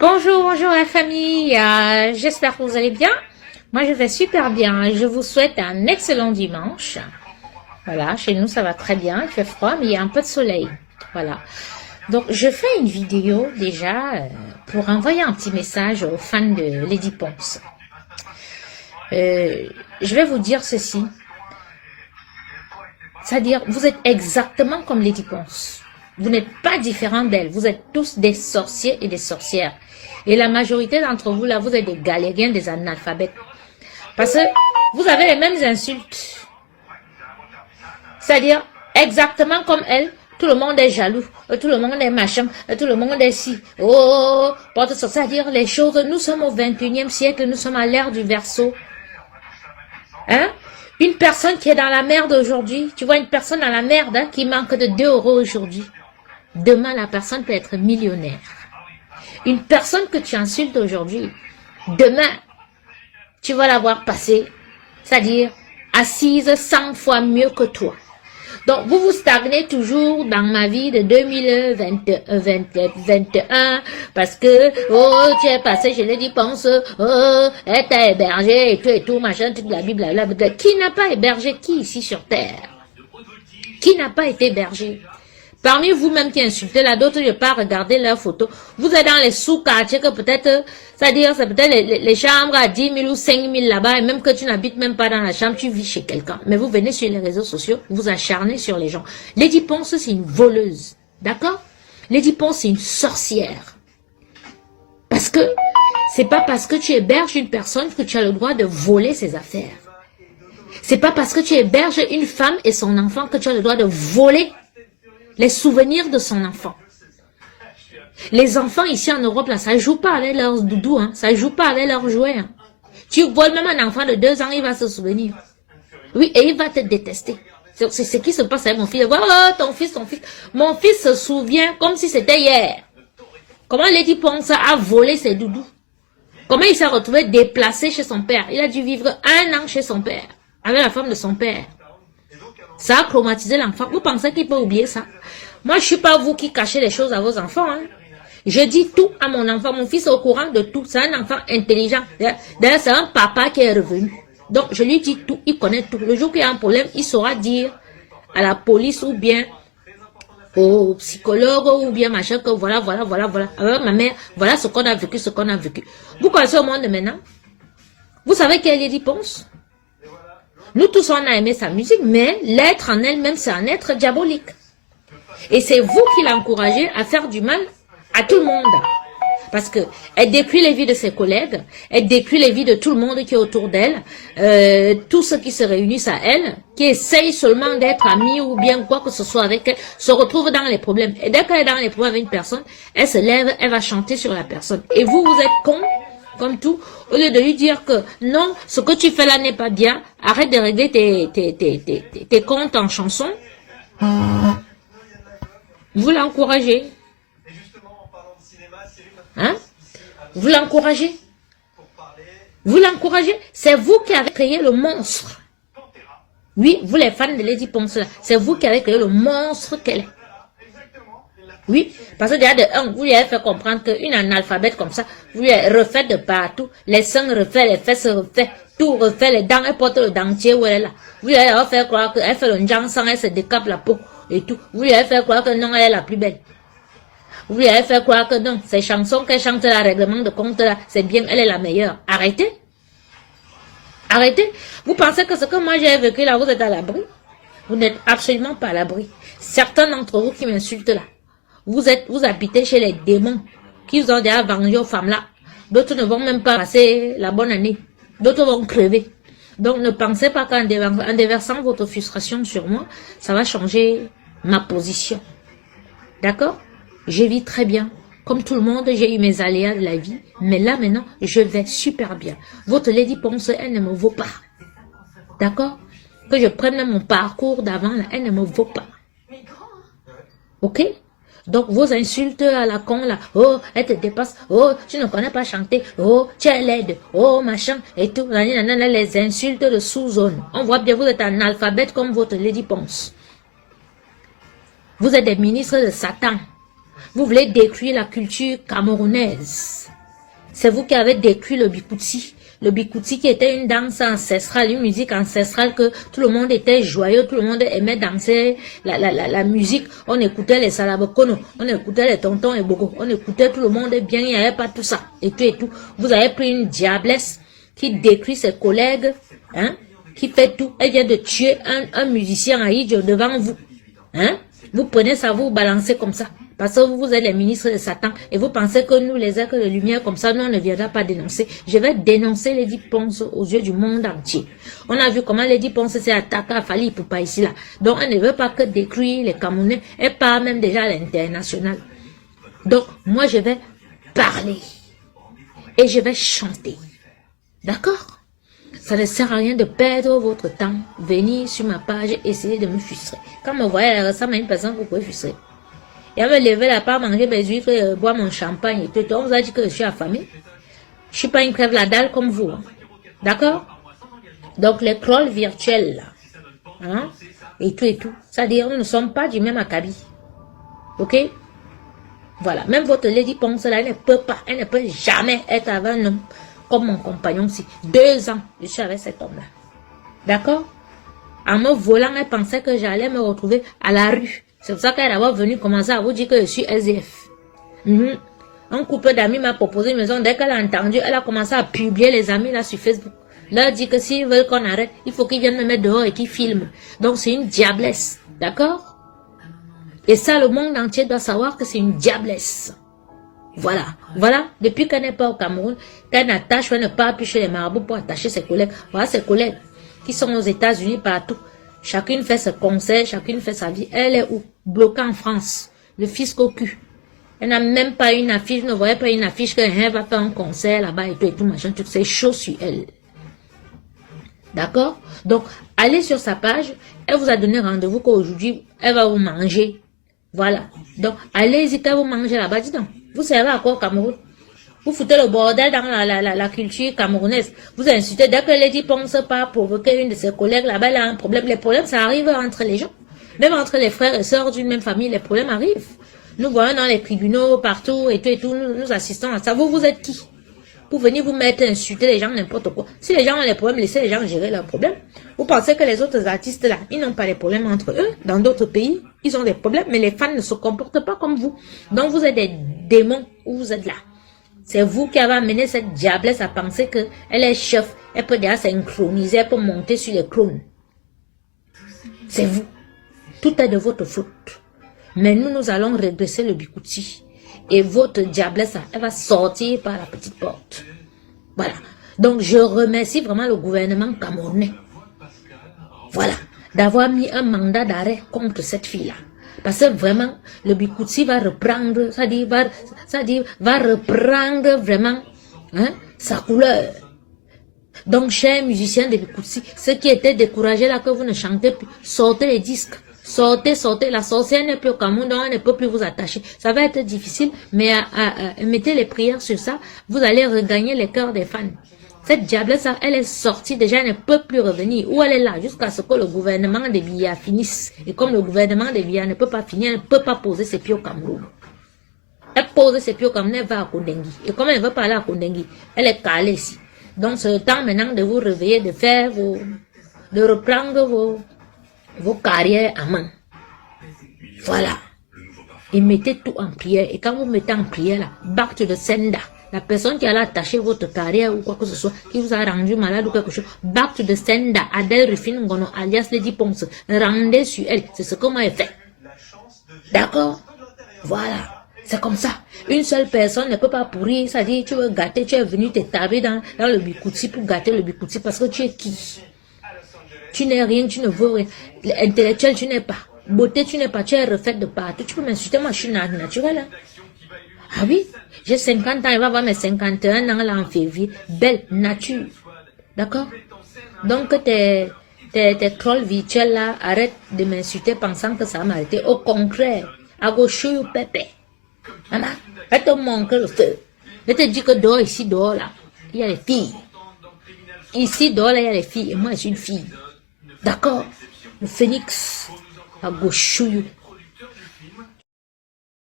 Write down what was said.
Bonjour, bonjour la famille, j'espère que vous allez bien. Moi je vais super bien, je vous souhaite un excellent dimanche. Voilà, chez nous ça va très bien, il fait froid mais il y a un peu de soleil. Voilà, donc je fais une vidéo déjà pour envoyer un petit message aux fans de Lady Ponce. Je vais vous dire ceci, c'est-à-dire vous êtes exactement comme Lady Ponce. Vous n'êtes pas différent d'elle, vous êtes tous des sorciers et des sorcières. Et la majorité d'entre vous, là, vous êtes des galériens, des analphabètes. Parce que vous avez les mêmes insultes. C'est-à-dire, exactement comme elle, tout le monde est jaloux, tout le monde est machin, tout le monde est si. Oh, porte ça, c'est-à-dire les choses, nous sommes au 21e siècle, nous sommes à l'ère du Verseau. Hein? Une personne qui est dans la merde aujourd'hui, tu vois une personne dans la merde hein, qui manque de 2 euros aujourd'hui. Demain, la personne peut être millionnaire. Une personne que tu insultes aujourd'hui, demain, tu vas la voir passer, c'est-à-dire assise 100 fois mieux que toi. Donc, vous vous stagnez toujours dans ma vie de 2021, parce que, oh, tu es passé, je l'ai dit, pense, oh, elle t'a hébergé, et tout, machin, toute la Bible, blablabla. Qui n'a pas hébergé qui ici sur terre? Qui n'a pas été hébergé? Parmi vous-même qui insultez là, d'autres ne pas regarder leurs photos. Vous êtes dans les sous-quartiers que peut-être, c'est-à-dire c'est peut-être les chambres à 10 000 ou 5 000 là-bas, et même que tu n'habites même pas dans la chambre, tu vis chez quelqu'un. Mais vous venez sur les réseaux sociaux, vous acharnez sur les gens. Lady Ponce, c'est une voleuse. D'accord? Lady Ponce, c'est une sorcière. Parce que c'est pas parce que tu héberges une personne que tu as le droit de voler ses affaires. C'est pas parce que tu héberges une femme et son enfant que tu as le droit de voler les souvenirs de son enfant. Les enfants ici en Europe, là, ça joue pas avec leurs doudous, hein. Ça joue pas avec leurs jouets. Hein. Tu voles même un enfant de 2 ans, il va se souvenir. Oui, et il va te détester. C'est ce qui se passe avec mon fils. Oh, ton fils, ton fils. Mon fils se souvient comme si c'était hier. Comment Lady Ponce a volé ses doudous. Comment il s'est retrouvé déplacé chez son père. Il a dû vivre 1 an chez son père, avec la femme de son père. Ça a traumatisé l'enfant. Vous pensez qu'il peut oublier ça? Moi, je ne suis pas vous qui cachez les choses à vos enfants. Hein. Je dis tout à mon enfant. Mon fils est au courant de tout. C'est un enfant intelligent. D'ailleurs, c'est un papa qui est revenu. Donc, je lui dis tout. Il connaît tout. Le jour qu'il y a un problème, il saura dire à la police ou bien au psychologue ou bien machin que voilà. Alors, ma mère, voilà ce qu'on a vécu, ce qu'on a vécu. Vous connaissez au monde maintenant? Vous savez quelle est Ponce? Nous tous, on a aimé sa musique, mais l'être en elle-même, c'est un être diabolique. Et c'est vous qui l'encouragez à faire du mal à tout le monde. Parce que elle détruit les vies de ses collègues, elle détruit les vies de tout le monde qui est autour d'elle, tous ceux qui se réunissent à elle, qui essayent seulement d'être amis ou bien quoi que ce soit avec elle, se retrouvent dans les problèmes. Et dès qu'elle est dans les problèmes avec une personne, elle se lève, elle va chanter sur la personne. Et vous, vous êtes cons comme tout, au lieu de lui dire que non, ce que tu fais là n'est pas bien, arrête de régler tes comptes en chanson, vous l'encouragez. Hein? Vous l'encouragez. Vous l'encouragez. C'est vous qui avez créé le monstre. Oui, vous les fans de Lady Ponce, c'est vous qui avez créé le monstre qu'elle est. Oui, parce que déjà de un, vous lui avez fait comprendre qu'une analphabète comme ça, vous lui avez refait de partout, les seins refait, les fesses refait, tout refait, les dents, elle porte le dentier où elle est là. Vous lui avez fait croire qu'elle fait le jansan, elle se décape la peau et tout. Vous lui avez fait croire que non, elle est la plus belle. Vous lui avez fait croire que non, ces chansons qu'elle chante là, règlement de compte là, c'est bien, elle est la meilleure. Arrêtez. Arrêtez. Vous pensez que ce que moi j'ai vécu là, vous êtes à l'abri? Vous n'êtes absolument pas à l'abri. Certains d'entre vous qui m'insultent là, vous habitez chez les démons qui vous ont déjà vendu aux femmes là. D'autres ne vont même pas passer la bonne année. D'autres vont crever. Donc ne pensez pas qu'en déversant votre frustration sur moi, ça va changer ma position. D'accord? Je vis très bien. Comme tout le monde, j'ai eu mes aléas de la vie. Mais là maintenant, je vais super bien. Votre Lady Ponce, elle ne me vaut pas. D'accord? Que je prenne mon parcours d'avant, elle ne me vaut pas. Ok? Donc, vos insultes à la con, là, oh, elle te dépasse, oh, tu ne connais pas chanter, oh, tu es laide, oh, machin, et tout, les insultes de sous-zone. On voit bien, vous êtes un alphabète comme votre Lady Ponce. Vous êtes des ministres de Satan. Vous voulez détruire la culture camerounaise. C'est vous qui avez détruit le bikouti. Le bikouti qui était une danse ancestrale, une musique ancestrale que tout le monde était joyeux, tout le monde aimait danser la musique. On écoutait les salabokono, on écoutait les tontons et bogo, on écoutait tout le monde bien, il n'y avait pas tout ça et tout et tout. Vous avez pris une diablesse qui détruit ses collègues, hein, qui fait tout. Elle vient de tuer un musicien à Idjo devant vous. Hein? Vous prenez ça, vous balancez comme ça. Parce que vous êtes les ministres de Satan et vous pensez que nous, les êtres de lumière comme ça, nous, on ne viendra pas dénoncer. Je vais dénoncer Lady Ponce aux yeux du monde entier. On a vu comment Lady Ponce s'est attaquée à Fali Ipupa ici là. Donc, elle ne veut pas que détruire les Camerounais. Elle part même déjà à l'international. Donc, moi, je vais parler et je vais chanter. D'accord? Ça ne sert à rien de perdre votre temps. Venir sur ma page, essayer de me frustrer. Quand me voyez, elle ressemble à une personne que vous pouvez frustrer. Et elle me lever là, pas manger mes huîtres, boire mon champagne et tout. On vous a dit que je suis affamée. Je ne suis pas une crève la dalle comme vous. Hein. D'accord? Donc les trolls virtuels là. Hein? Et tout. C'est-à-dire, nous ne sommes pas du même acabit. Ok? Voilà. Même votre Lady Ponce là, elle ne peut jamais être avec un homme comme mon compagnon aussi. 2 ans, je suis avec cet homme-là. D'accord? En me volant, elle pensait que j'allais me retrouver à la rue. C'est pour ça qu'elle est venue commencer à vous dire que je suis SDF. Un couple d'amis m'a proposé une maison. Dès qu'elle a entendu, elle a commencé à publier les amis là sur Facebook. Leur dit que s'ils veulent qu'on arrête, il faut qu'ils viennent me mettre dehors et qu'ils filment. Donc c'est une diablesse. D'accord? Et ça, le monde entier doit savoir que c'est une diablesse. Voilà. Voilà. Depuis qu'elle n'est pas au Cameroun, qu'elle n'attache, elle ne part plus chez les marabouts pour attacher ses collègues. Voilà ses collègues qui sont aux États-Unis partout. Chacune fait ses concerts, chacune fait sa vie. Elle est où? Bloquée en France. Le fisc au cul. Elle n'a même pas une affiche, ne voyait pas une affiche qu'elle va faire un concert là-bas et tout machin. Tout c'est chaud sur elle. D'accord? Donc, allez sur sa page. Elle vous a donné rendez-vous qu'aujourd'hui, elle va vous manger. Voilà. Donc, allez-y qu'elle vous mange là-bas. Dis donc, vous servez à quoi au Cameroun? Vous foutez le bordel dans la culture camerounaise. Vous insultez. Dès que Lady Ponce part provoquer une de ses collègues là-bas, elle a un problème. Les problèmes, ça arrive entre les gens. Même entre les frères et sœurs d'une même famille, les problèmes arrivent. Nous voyons dans les tribunaux, partout, et tout, nous assistons à ça. Vous êtes qui? Pour venir vous mettre, insulter les gens, n'importe quoi. Si les gens ont les problèmes, laissez les gens gérer leurs problèmes. Vous pensez que les autres artistes là, ils n'ont pas de problèmes entre eux? Dans d'autres pays, ils ont des problèmes, mais les fans ne se comportent pas comme vous. Donc vous êtes des démons où vous êtes là. C'est vous qui avez amené cette diablesse à penser qu'elle est chef. Elle peut déjà synchroniser, elle peut monter sur les clones. C'est vous. Tout est de votre faute. Mais nous allons redresser le bikouti. Et votre diablesse, elle va sortir par la petite porte. Voilà. Donc, je remercie vraiment le gouvernement camerounais. Voilà. D'avoir mis un mandat d'arrêt contre cette fille-là. Parce que vraiment, le bikouti va reprendre, va reprendre vraiment sa couleur. Donc, chers musiciens de bikouti, ceux qui étaient découragés là que vous ne chantez plus, sortez les disques. Sortez. La sorcière n'est plus au Cameroun, donc elle ne peut plus vous attacher. Ça va être difficile, mais mettez les prières sur ça. Vous allez regagner les cœurs des fans. Cette diablesse, elle est sortie déjà, elle ne peut plus revenir. Où elle est là, jusqu'à ce que le gouvernement de Biya finisse. Et comme le gouvernement de Biya ne peut pas finir, elle ne peut pas poser ses pieds au Cameroun. Elle pose ses pieds au Cameroun, elle va à Kondengui. Et comme elle veut pas aller à Kondengui, elle est calée ici. Donc c'est le temps maintenant de vous réveiller, de reprendre vos carrières à main. Voilà. Et mettez tout en prière. Et quand vous mettez en prière, là, back to the sender. La personne qui a attaché votre carrière ou quoi que ce soit, qui vous a rendu malade ou quelque chose, back to the sender. Adèle Rufine Ngono, alias Lady Ponce. Rendez sur elle. C'est ce que moi j'ai fait. D'accord? Voilà. C'est comme ça. Une seule personne ne peut pas pourrir. Ça dit, tu veux gâter, tu es venu t'établir dans le bikouti pour gâter le bikouti parce que tu es qui? Tu n'es rien, tu ne veux rien. Intellectuel, tu n'es pas. Beauté, tu n'es pas. Tu es refaite de partout. Tu peux m'insulter, moi je suis naturelle. Hein? Ah oui, j'ai 50 ans, il va avoir mes 51 ans là en février. Belle nature. D'accord? Donc tes trolls virtuels là, arrête de m'insulter pensant que ça va m'arrêter. Au contraire, à gauche, pépé. Maman, va te montrer le feu. Je te dis que dehors, ici, dehors là, il y a les filles. Ici, dehors là, il y a les filles. Et moi, je suis une fille. D'accord? Le phénix, à gauche,